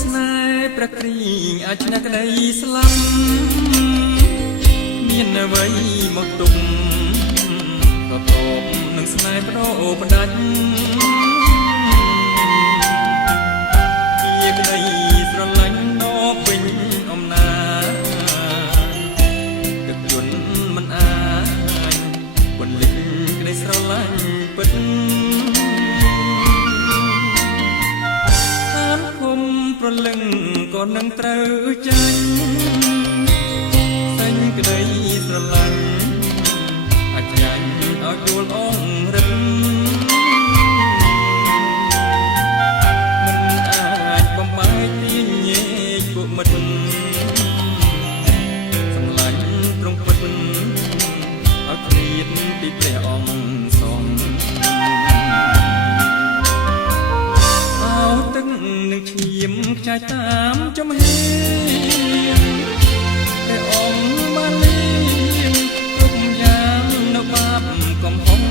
ស្នេហ៍ប្រគ្រីងអាចឆ្នះក្តីស្លាប់មានអ្វីមកទុំក៏តបនឹងស្នេហ៍ប្រោផ្ដាច់ជាក្តីស្រឡាញ់ដល់ពេញអំណាចទឹកយន្តមិនអាចពន្លិចក្តីស្រឡាញ់ពិតប្រលឹងក៏នឹងត្រូវចាញ់សេញក្តីស្រឡាញ់អាចចាញ់ឲ្យយល់អងរឹងមិនអាចបំបែកទាញញែកពួកមិត្តសម្លាញ់ត្រង់ពិតឲ្យឃ្លាតពីព្រះអង្គសងទឹកនឹងឈាមខ្ចាយតាមចំហៀងព្រះអង្គបានលៀងគ្រប់យ៉ាងនៅបាបកំហុង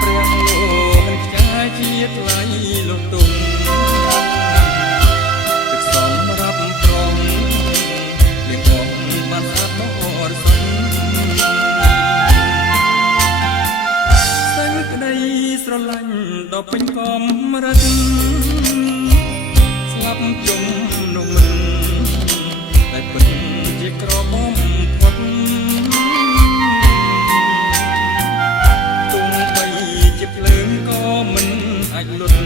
ព្រះលោកមិនខ្ចាយជាថ្លៃលំទុំទឹកសម្រាប់ប្រងលៀងបងបានស្អាតបរិសុទ្ធក្តីស្រឡាញ់ដល់ពេញកំរិតស្លាប់ជុំនោះមិនតែពិតជាក្របំផុតទុំបីជាភ្លើងក៏មិនអាចលត់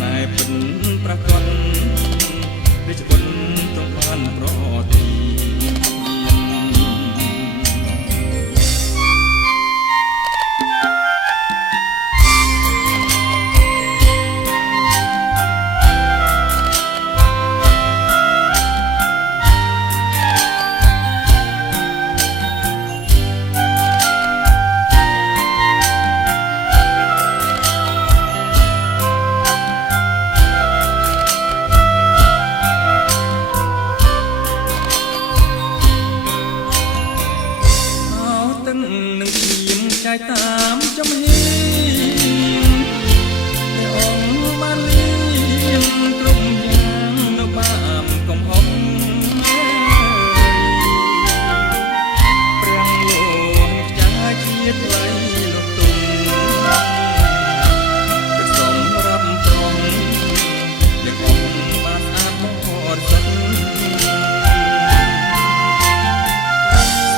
តែពិតប្រកបដូចបុណ្យទ្រង់បានប្រទានតាមចំហៀងព្រះអង្គបានលៀងគ្រប់យ៉ាងនៅបាបកំហុសព្រះលោកខ្ចាយជាថ្លៃលំទុំទឹកសម្រាប់ប្រងលៀងអង្គបានស្អាតបរិសុទ្ធ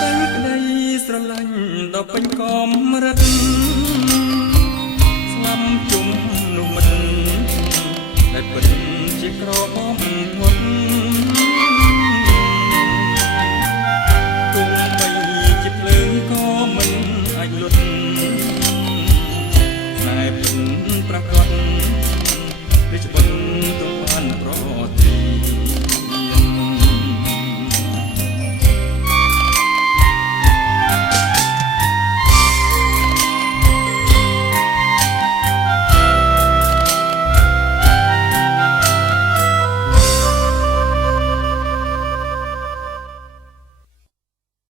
សេចក្តីស្រឡាញ់ដល់ពេញកំរិតស្លាប់ជុំនោះមិនដែលពិតជាក្របំផុត